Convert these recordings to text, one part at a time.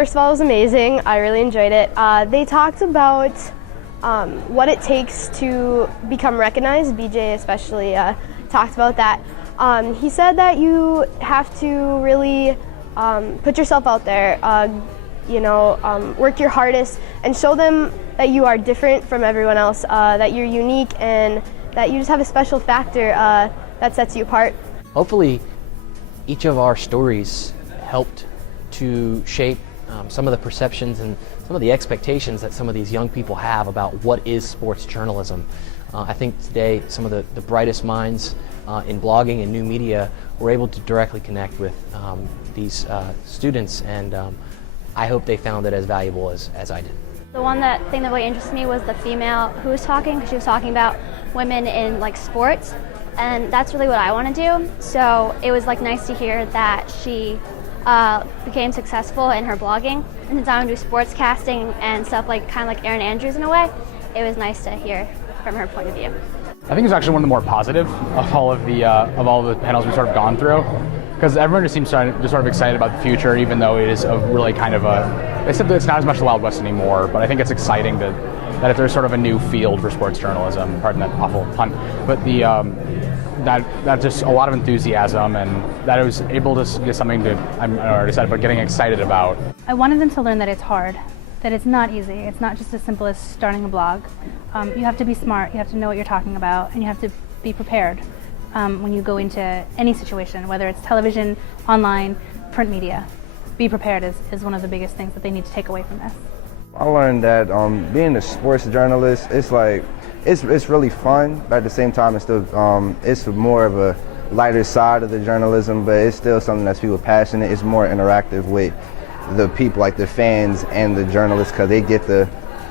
First of all, it was amazing. I really enjoyed it. They talked about what it takes to become recognized. BJ especially talked about that. He said that you have to really put yourself out there, work your hardest and show them that you are different from everyone else, that you're unique and that you just have a special factor that sets you apart. Hopefully, each of our stories helped to shape some of the perceptions and some of the expectations that some of these young people have about what is sports journalism. I think today some of the brightest minds in blogging and new media were able to directly connect with these students, and I hope they found it as valuable as I did. The thing that really interested me was the female who was talking, because she was talking about women in sports, and that's really what I want to do. So it was nice to hear that she became successful in her blogging, and since I want to do sports casting and stuff kind of like Erin Andrews in a way, it was nice to hear from her point of view. I think it's actually one of the more positive of all of the panels we've sort of gone through, because everyone just seems just sort of excited about the future, even though it is a really kind of it's not as much the Wild West anymore. But I think it's exciting that if there's sort of a new field for sports journalism, pardon that awful pun, but that just a lot of enthusiasm, and that I was able to get something I'm already excited, but getting excited about. I wanted them to learn that it's hard, that it's not easy. It's not just as simple as starting a blog. You have to be smart, you have to know what you're talking about, and you have to be prepared when you go into any situation, whether it's television, online, print media. Be prepared is one of the biggest things that they need to take away from this. I learned that being a sports journalist, it's really fun, but at the same time, it's more of a lighter side of the journalism, but it's still something that's people passionate. It's more interactive with the people, like the fans and the journalists, because they get the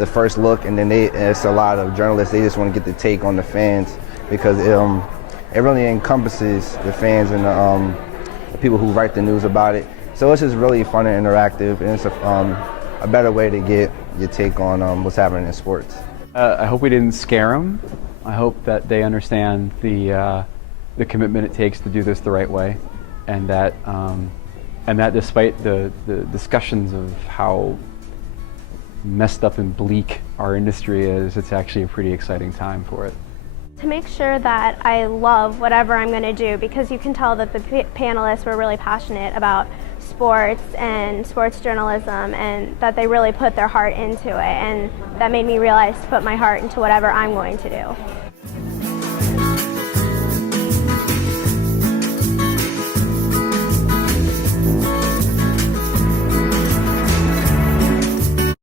first look, and then it's a lot of journalists, they just want to get the take on the fans, because it really encompasses the fans and the people who write the news about it. So it's just really fun and interactive, and it's a better way to get your take on what's happening in sports. I hope we didn't scare them. I hope that they understand the commitment it takes to do this the right way, and that despite the discussions of how messed up and bleak our industry is, it's actually a pretty exciting time for it. To make sure that I love whatever I'm going to do, because you can tell that the panelists were really passionate about sports and sports journalism, and that they really put their heart into it, and that made me realize to put my heart into whatever I'm going to do.